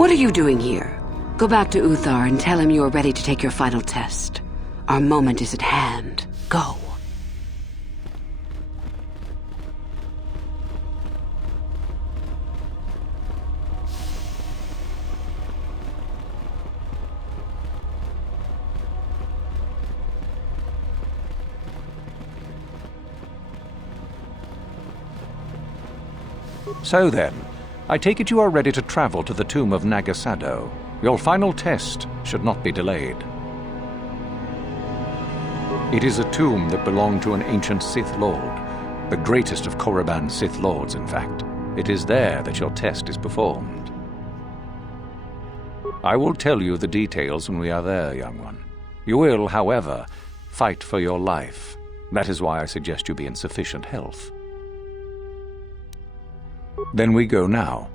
What are you doing here? Go back to Uthar and tell him you are ready to take your final test. Our moment is at hand. Go. So then, I take it you are ready to travel to the tomb of Naga Sadow. Your final test should not be delayed. It is a tomb that belonged to an ancient Sith Lord, the greatest of Korriban's Sith Lords, in fact. It is there that your test is performed. I will tell you the details when we are there, young one. You will, however, fight for your life. That is why I suggest you be in sufficient health. Then we go now.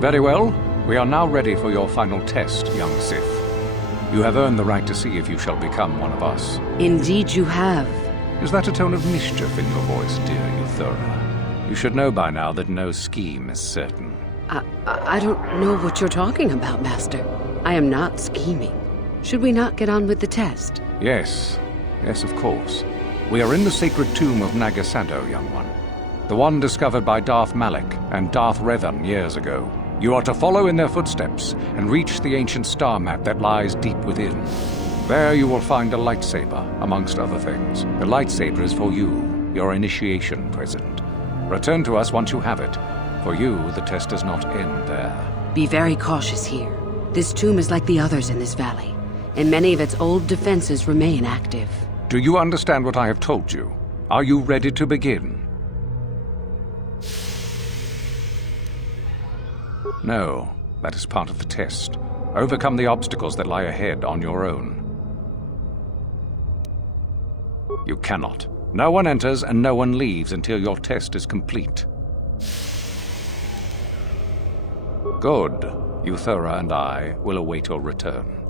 Very well. We are now ready for your final test, young Sith. You have earned the right to see if you shall become one of us. Indeed you have. Is that a tone of mischief in your voice, dear Euthura? You should know by now that no scheme is certain. I don't know what you're talking about, Master. I am not scheming. Should we not get on with the test? Yes. Yes, of course. We are in the sacred tomb of Naga Sadow, young one. The one discovered by Darth Malak and Darth Revan years ago. You are to follow in their footsteps and reach the ancient star map that lies deep within. There you will find a lightsaber, amongst other things. The lightsaber is for you, your initiation present. Return to us once you have it. For you, the test does not end there. Be very cautious here. This tomb is like the others in this valley, and many of its old defenses remain active. Do you understand what I have told you? Are you ready to begin? No, that is part of the test. Overcome the obstacles that lie ahead on your own. You cannot. No one enters and no one leaves until your test is complete. Good. Euthura and I will await your return.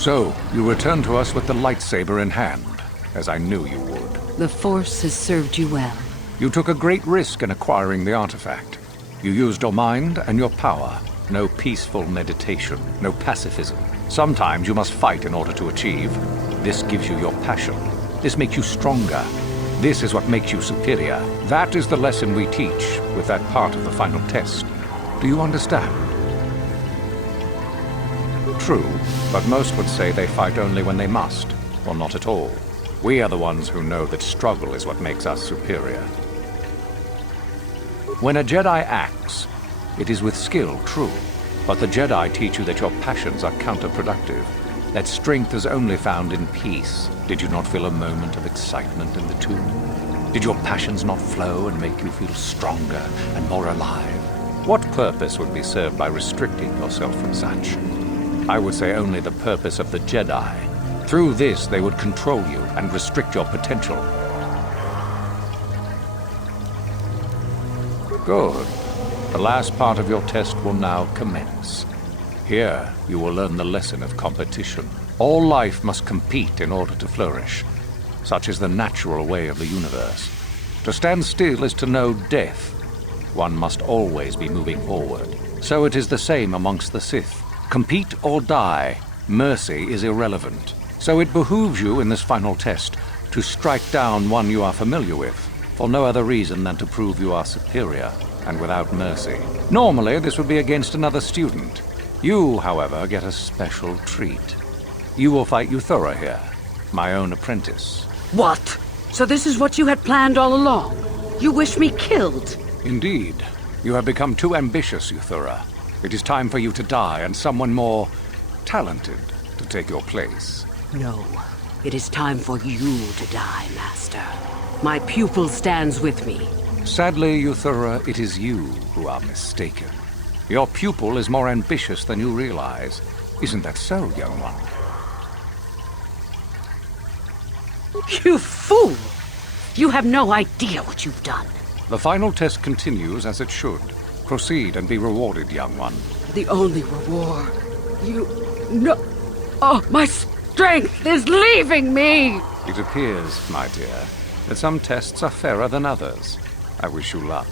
So, you return to us with the lightsaber in hand, as I knew you would. The Force has served you well. You took a great risk in acquiring the artifact. You used your mind and your power. No peaceful meditation, no pacifism. Sometimes you must fight in order to achieve. This gives you your passion. This makes you stronger. This is what makes you superior. That is the lesson we teach with that part of the final test. Do you understand? True, but most would say they fight only when they must, or not at all. We are the ones who know that struggle is what makes us superior. When a Jedi acts, it is with skill, true, but the Jedi teach you that your passions are counterproductive, that strength is only found in peace. Did you not feel a moment of excitement in the tomb? Did your passions not flow and make you feel stronger and more alive? What purpose would be served by restricting yourself from such? I would say only the purpose of the Jedi. Through this, they would control you and restrict your potential. Good. The last part of your test will now commence. Here, you will learn the lesson of competition. All life must compete in order to flourish. Such is the natural way of the universe. To stand still is to know death. One must always be moving forward. So it is the same amongst the Sith. Compete or die. Mercy is irrelevant. So it behooves you in this final test to strike down one you are familiar with, for no other reason than to prove you are superior and without mercy. Normally, this would be against another student. You, however, get a special treat. You will fight Yuthura here, my own apprentice. What? So this is what you had planned all along? You wish me killed? Indeed. You have become too ambitious, Yuthura. It is time for you to die and someone more talented to take your place. No. It is time for you to die, Master. My pupil stands with me. Sadly, Yuthura, it is you who are mistaken. Your pupil is more ambitious than you realize. Isn't that so, young one? You fool! You have no idea what you've done. The final test continues as it should. Proceed and be rewarded, young one. The only reward. You... No... Oh, my strength is leaving me! It appears, my dear, that some tests are fairer than others. I wish you luck.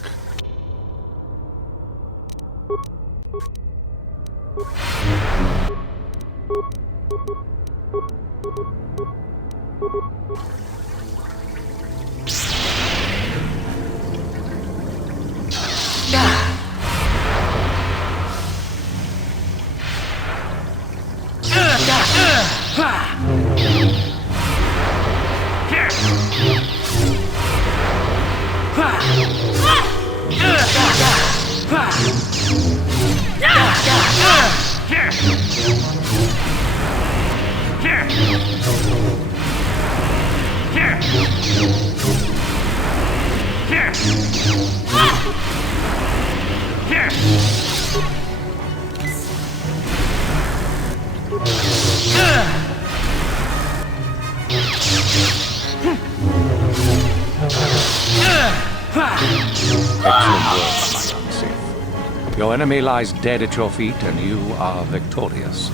Your enemy lies dead at your feet, and you are victorious.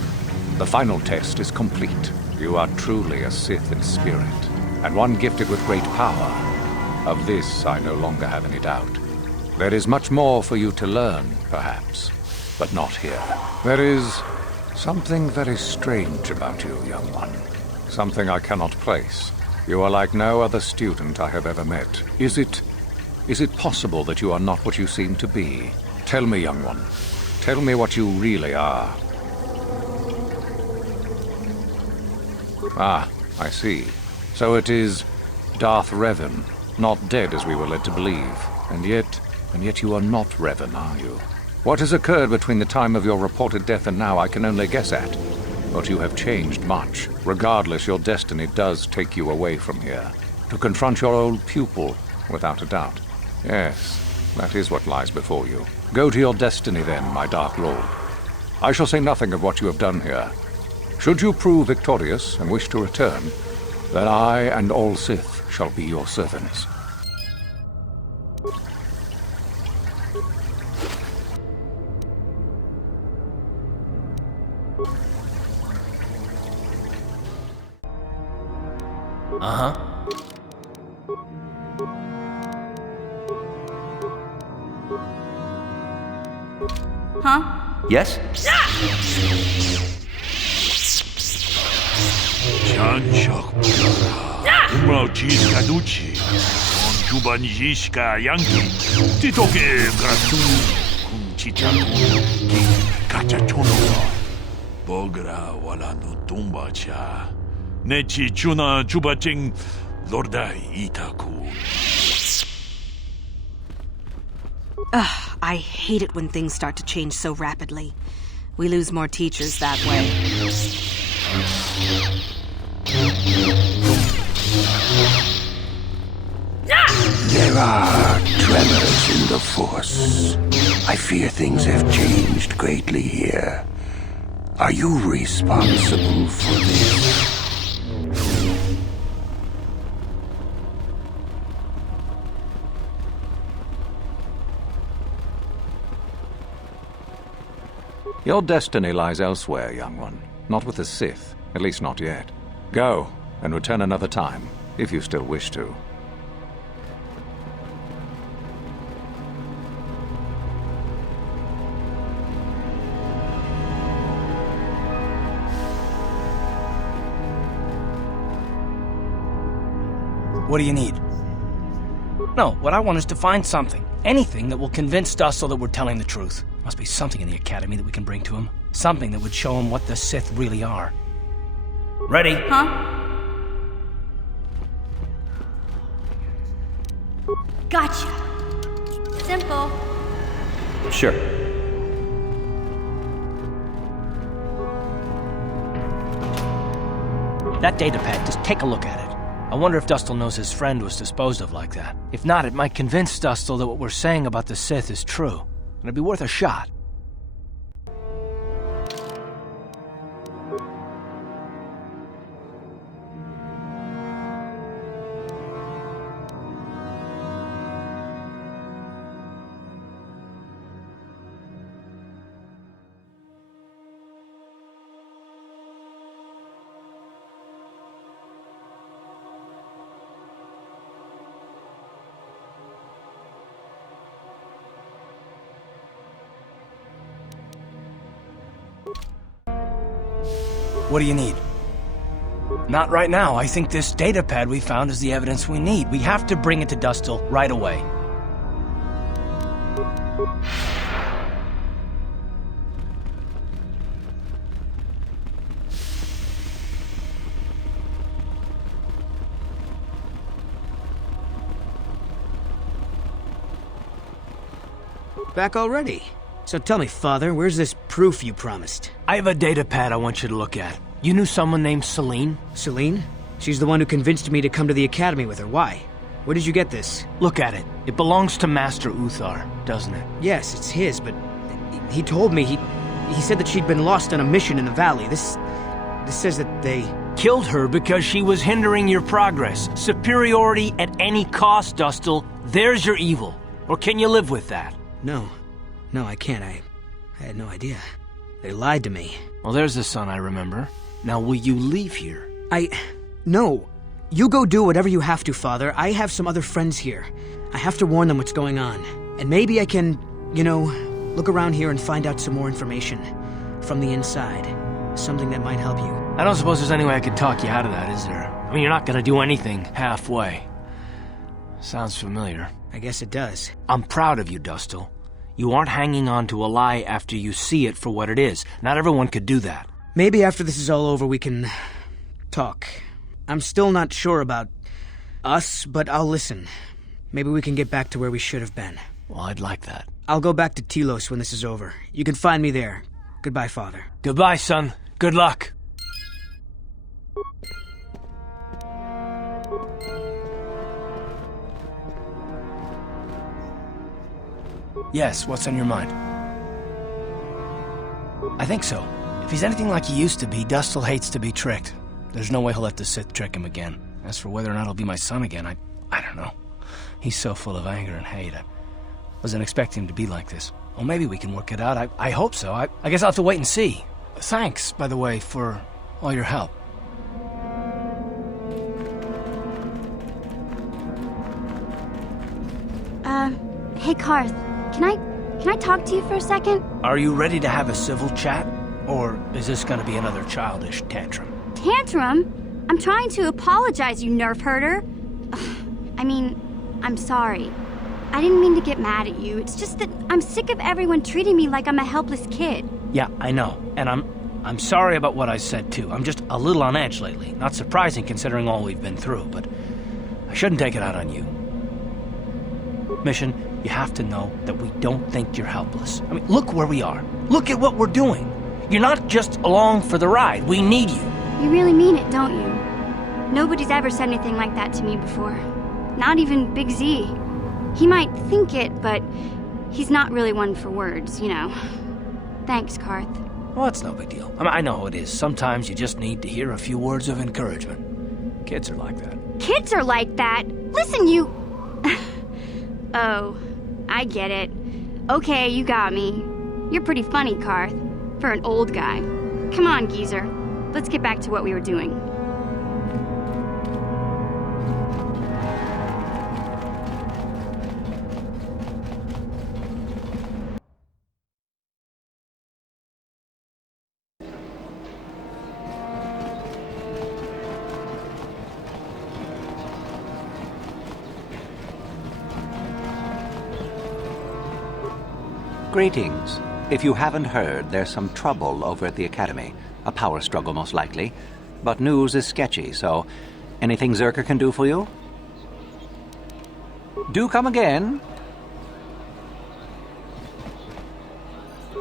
The final test is complete. You are truly a Sith in spirit, and one gifted with great power. Of this, I no longer have any doubt. There is much more for you to learn, perhaps, but not here. There is something very strange about you, young one. Something I cannot place. You are like no other student I have ever met. Is it possible that you are not what you seem to be? Tell me, young one. Tell me what you really are. Ah, I see. So it is Darth Revan, not dead as we were led to believe. And yet you are not Revan, are you? What has occurred between the time of your reported death and now I can only guess at. But you have changed much. Regardless, your destiny does take you away from here. To confront your old pupil, without a doubt. Yes, that is what lies before you. Go to your destiny then, my Dark Lord. I shall say nothing of what you have done here. Should you prove victorious and wish to return, then I and all Sith shall be your servants. Uh-huh. Huh? Yes? Nechi chuna jubaching lordai itaku. Ugh, I hate it when things start to change so rapidly. We lose more teachers that way. There are tremors in the Force. I fear things have changed greatly here. Are you responsible for this? Your destiny lies elsewhere, young one. Not with the Sith, at least not yet. Go, and return another time, if you still wish to. What do you need? No, what I want is to find something. Anything that will convince Dustil that we're telling the truth. Must be something in the Academy that we can bring to him. Something that would show him what the Sith really are. Ready? Huh? Gotcha. Simple. Sure. That datapad, just take a look at it. I wonder if Dustil knows his friend was disposed of like that. If not, it might convince Dustil that what we're saying about the Sith is true. And it'd be worth a shot. What do you need? Not right now. I think this data pad we found is the evidence we need. We have to bring it to Dustil right away. Back already? So tell me, Father, where's this proof you promised? I have a data pad I want you to look at. You knew someone named Celine? Celine? She's the one who convinced me to come to the academy with her. Why? Where did you get this? Look at it. It belongs to Master Uthar, doesn't it? Yes, it's his, but he told me he said that she'd been lost on a mission in the valley. This says that they Killed her because she was hindering your progress. Superiority at any cost, Dustil. There's your evil. Or can you live with that? No, I can't. I had no idea. They lied to me. Well, there's the son I remember. Now, will you leave here? No. You go do whatever you have to, Father. I have some other friends here. I have to warn them what's going on. And maybe I can, look around here and find out some more information. From the inside. Something that might help you. I don't suppose there's any way I could talk you out of that, is there? I mean, you're not gonna do anything halfway. Sounds familiar. I guess it does. I'm proud of you, Dustil. You aren't hanging on to a lie after you see it for what it is. Not everyone could do that. Maybe after this is all over we can talk. I'm still not sure about us, but I'll listen. Maybe we can get back to where we should have been. Well, I'd like that. I'll go back to Telos when this is over. You can find me there. Goodbye, Father. Goodbye, son. Good luck. Yes, what's on your mind? I think so. If he's anything like he used to be, Dustil hates to be tricked. There's no way he'll let the Sith trick him again. As for whether or not he'll be my son again, I don't know. He's so full of anger and hate. I wasn't expecting him to be like this. Well, maybe we can work it out. I hope so. I guess I'll have to wait and see. Thanks, by the way, for all your help. Hey, Carth. Can I talk to you for a second? Are you ready to have a civil chat? Or is this gonna be another childish tantrum? Tantrum? I'm trying to apologize, you nerf herder. I'm sorry. I didn't mean to get mad at you. It's just that I'm sick of everyone treating me like I'm a helpless kid. Yeah, I know. And I'm sorry about what I said, too. I'm just a little on edge lately. Not surprising considering all we've been through, but I shouldn't take it out on you. Mission, you have to know that we don't think you're helpless. I mean, look where we are. Look at what we're doing. You're not just along for the ride. We need you. You really mean it, don't you? Nobody's ever said anything like that to me before. Not even Big Z. He might think it, but he's not really one for words, Thanks, Carth. Well, it's no big deal. I know how it is. Sometimes you just need to hear a few words of encouragement. Kids are like that. Kids are like that? Listen, you... Oh, I get it. Okay, you got me. You're pretty funny, Carth, for an old guy. Come on, geezer. Let's get back to what we were doing. Greetings. If you haven't heard, there's some trouble over at the Academy. A power struggle, most likely. But news is sketchy, so anything Zerker can do for you? Do come again.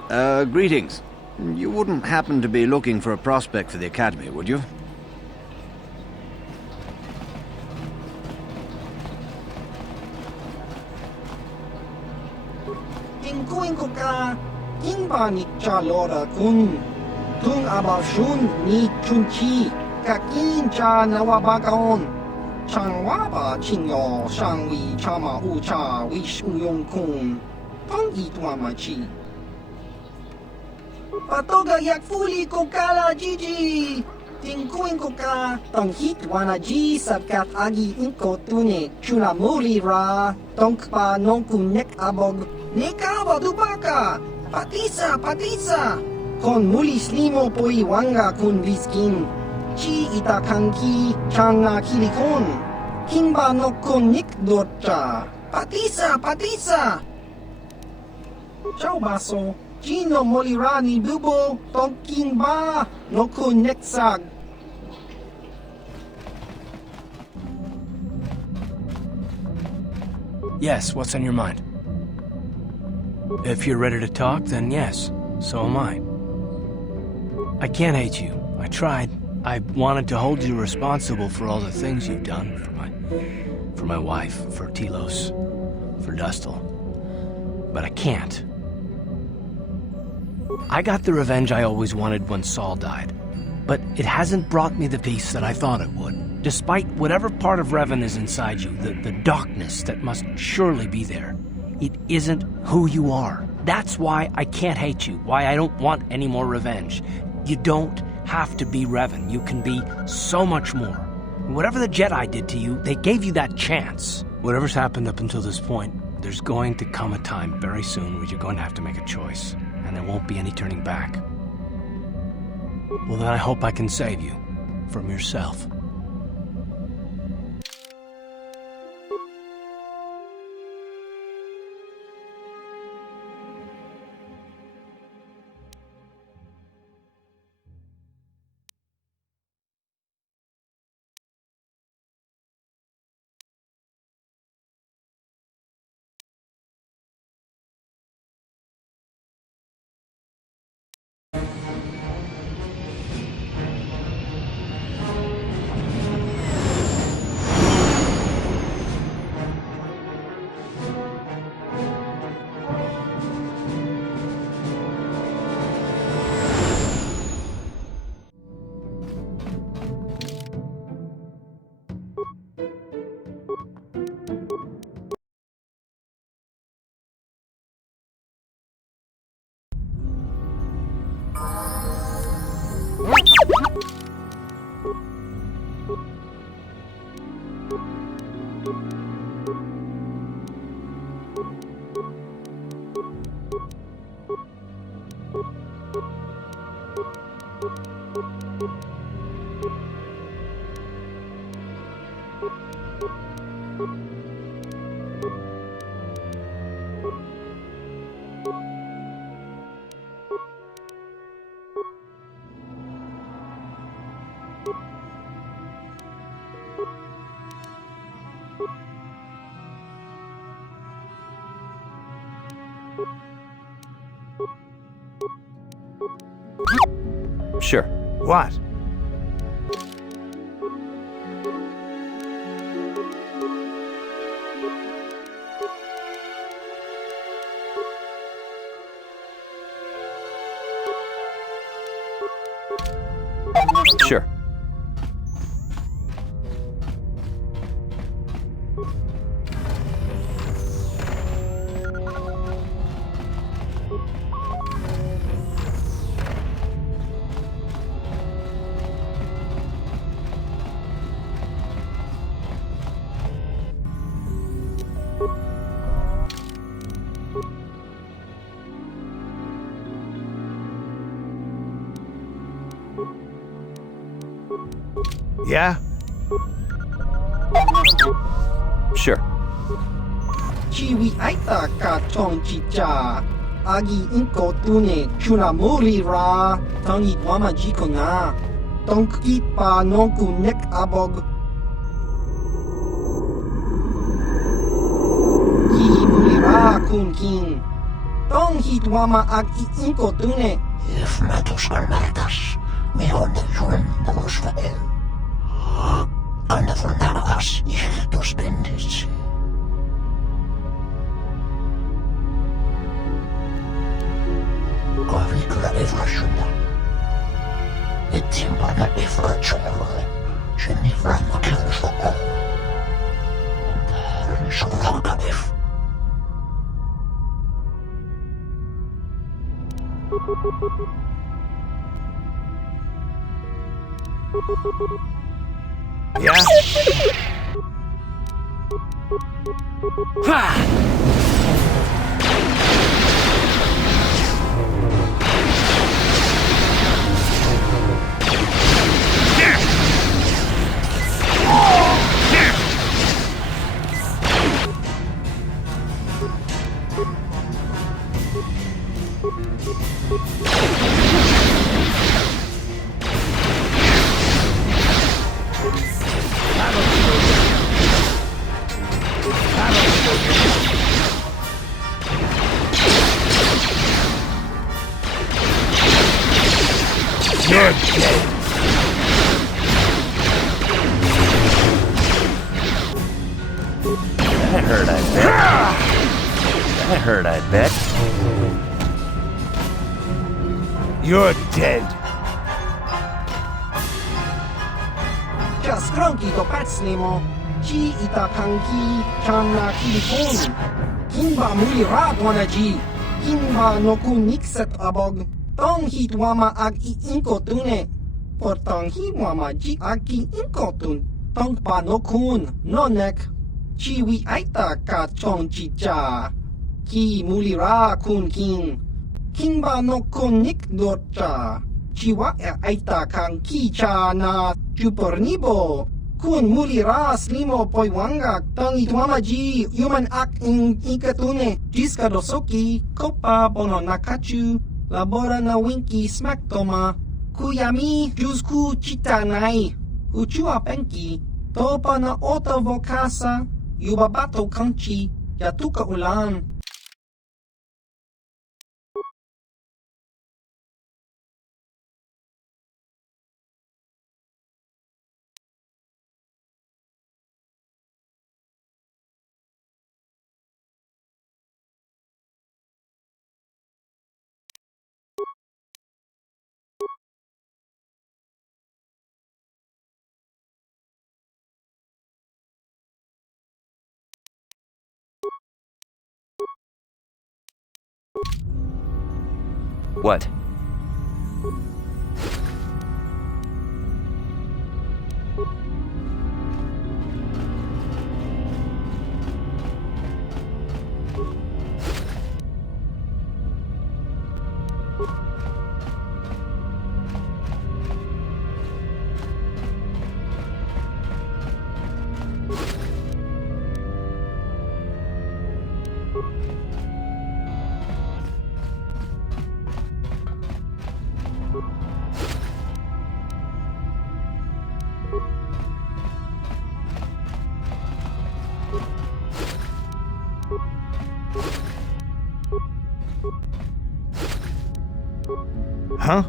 Greetings. You wouldn't happen to be looking for a prospect for the Academy, would you? Tung abashun ni chunchi kakin cha nawabagaon changwaba chinyo shangwi chama ucha wishuyong kun tong itwamachi patoga yakfuli kokala jiji tingkuin koka tong hitwana ji sabkat agi inko tune chunamuli ra tongpa nongkunek abog neka badubaka patisa kon mulis limo poiwanga kun viskin. Chi itakanki changa kilikon. Kimba no kon nikdotcha. Patisa, patisa! Ciao baso. Chino molirani bubo tonkin ba no kun neksag. Yes, what's on your mind? If you're ready to talk, then yes, so am I. I can't hate you. I tried. I wanted to hold you responsible for all the things you've done for my wife, for Telos, for Dustil. But I can't. I got the revenge I always wanted when Saul died, but it hasn't brought me the peace that I thought it would. Despite whatever part of Revan is inside you, the darkness that must surely be there, it isn't who you are. That's why I can't hate you, why I don't want any more revenge. You don't have to be Revan. You can be so much more. Whatever the Jedi did to you, they gave you that chance. Whatever's happened up until this point, there's going to come a time very soon where you're going to have to make a choice, and there won't be any turning back. Well, then I hope I can save you from yourself. Sure. What? Sure. Yeah? Sure. Chiwi aita ka tong chicha. Agi inko tune chuna muri ra. Tangi wama jiko na. Tongki pa nonku nek abog. Ki muri ra kun kin. Tong hit wama agi inko tune. If matos kalmartas, me on the run the most for him. Anda von Nagas, ich dos bendis. Gavikula evrashunda. Et timpana evrachunavale. Je n'y vrama kilfoko. And Shalaka if. Yeah? Ha! That hurt, I bet. That hurt, I bet. You're dead. Kaskranki to patslimo. Chi itakanki chana kilipon. Kimba muli radwanaji. Kimba noku nikset abog. Tong hitwama ag I inkotune. Portong hiwama ji aki inkotun. Tong pa nokun nonek. Chiwi aita ka chong chicha. Ki muli ra kun king. Kimba nokun nik dorcha. Chiwa aita kang kicha na chupornibo. Kun muli ras limo poiwanga tang itwamaji human ak in ikatune jiska dosoki kopa bono nakachu labora na winki smack toma kuyami jusku chitanai uchua penki topa na ota vokasa yubabato kanchi yatuka ulan. What? Huh?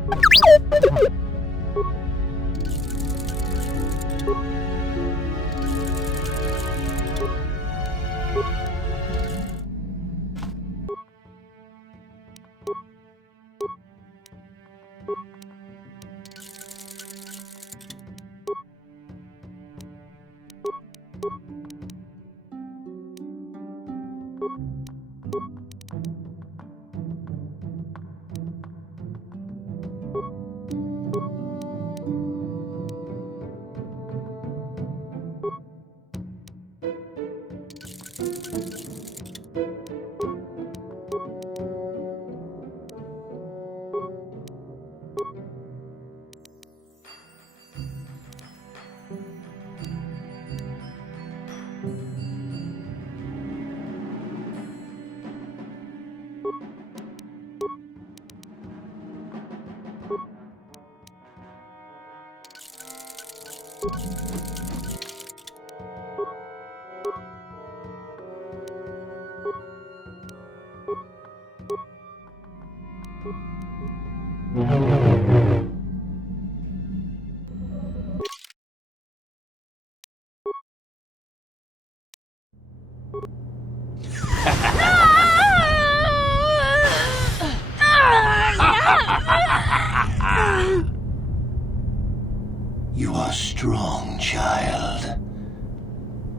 You are strong, child.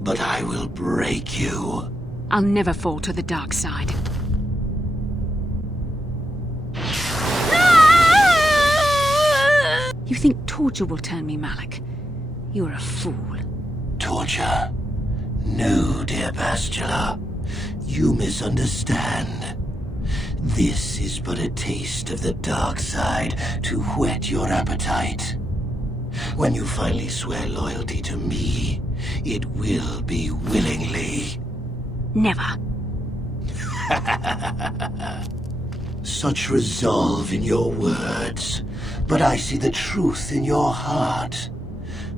But I will break you. I'll never fall to the dark side. You think torture will turn me, Malik? You're a fool. Torture? No, dear bastila. You misunderstand. This is but a taste of the dark side to whet your appetite. When you finally swear loyalty to me, it will be willingly. Never. Such resolve in your words, but I see the truth in your heart.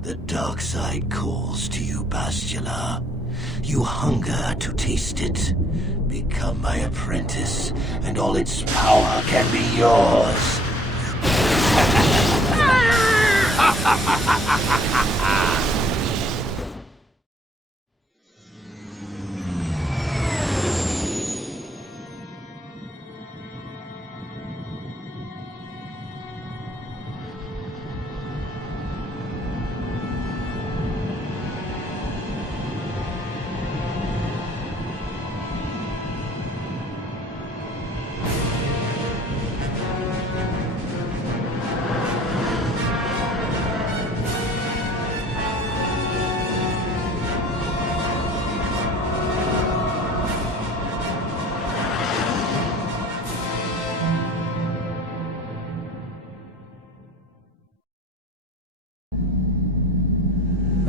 The dark side calls to you, bastila. You hunger to taste it. Become my apprentice, and all its power can be yours.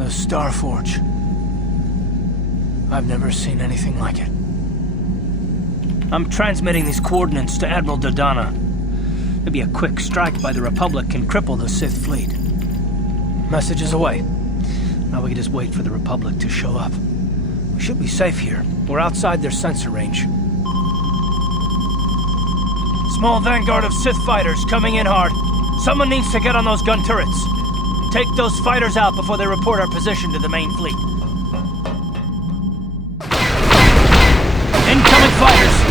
The Star Forge. I've never seen anything like it. I'm transmitting these coordinates to Admiral Dodonna. Maybe a quick strike by the Republic can cripple the Sith fleet. Message is away. Now we can just wait for the Republic to show up. We should be safe here. We're outside their sensor range. Small vanguard of Sith fighters coming in hard. Someone needs to get on those gun turrets. Take those fighters out before they report our position to the main fleet. Incoming fighters!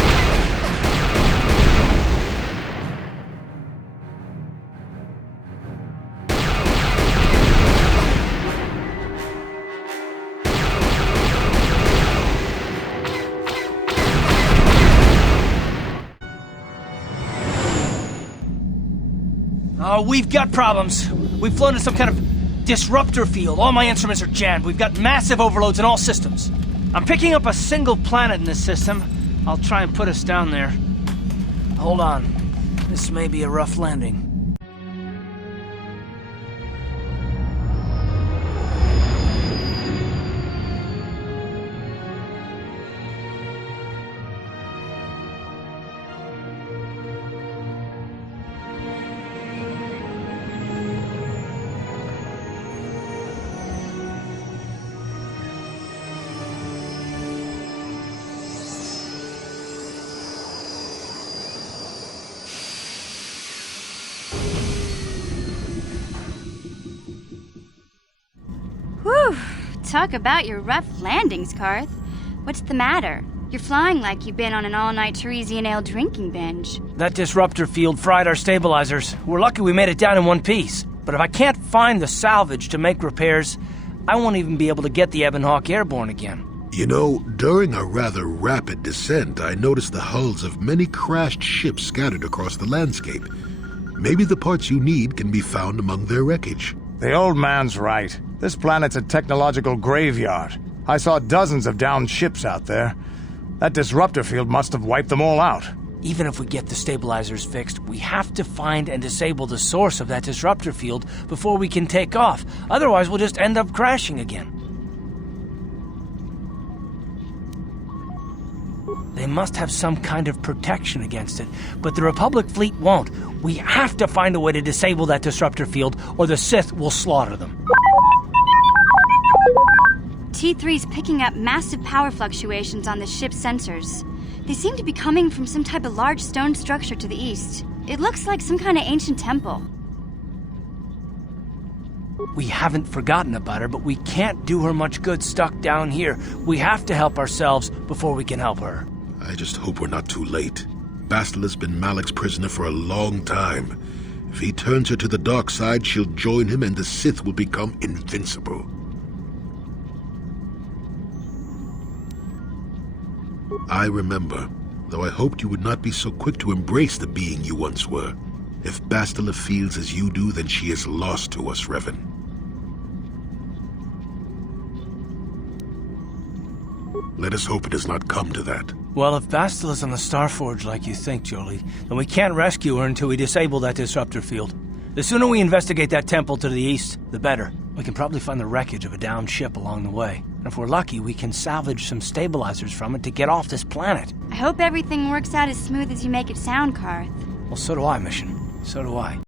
Oh, we've got problems. We've flown in some kind of disruptor field. All my instruments are jammed. We've got massive overloads in all systems. I'm picking up a single planet in this system. I'll try and put us down there. Hold on. This may be a rough landing. Whew! Talk about your rough landings, Carth. What's the matter? You're flying like you've been on an all-night Teresian ale drinking binge. That disruptor field fried our stabilizers. We're lucky we made it down in one piece. But if I can't find the salvage to make repairs, I won't even be able to get the Ebon Hawk airborne again. You know, during a rather rapid descent, I noticed the hulls of many crashed ships scattered across the landscape. Maybe the parts you need can be found among their wreckage. The old man's right. This planet's a technological graveyard. I saw dozens of downed ships out there. That disruptor field must have wiped them all out. Even if we get the stabilizers fixed, we have to find and disable the source of that disruptor field before we can take off. Otherwise, we'll just end up crashing again. They must have some kind of protection against it, but the Republic fleet won't. We have to find a way to disable that disruptor field, or the Sith will slaughter them. T3's picking up massive power fluctuations on the ship's sensors. They seem to be coming from some type of large stone structure to the east. It looks like some kind of ancient temple. We haven't forgotten about her, but we can't do her much good stuck down here. We have to help ourselves before we can help her. I just hope we're not too late. Bastila's been Malik's prisoner for a long time. If he turns her to the dark side, she'll join him and the Sith will become invincible. I remember, though I hoped you would not be so quick to embrace the being you once were. If Bastila feels as you do, then she is lost to us, Revan. Let us hope it does not come to that. Well, if Bastila's on the Star Forge like you think, Jolie, then we can't rescue her until we disable that disruptor field. The sooner we investigate that temple to the east, the better. We can probably find the wreckage of a downed ship along the way. And if we're lucky, we can salvage some stabilizers from it to get off this planet. I hope everything works out as smooth as you make it sound, Carth. Well, so do I, Mission. So do I.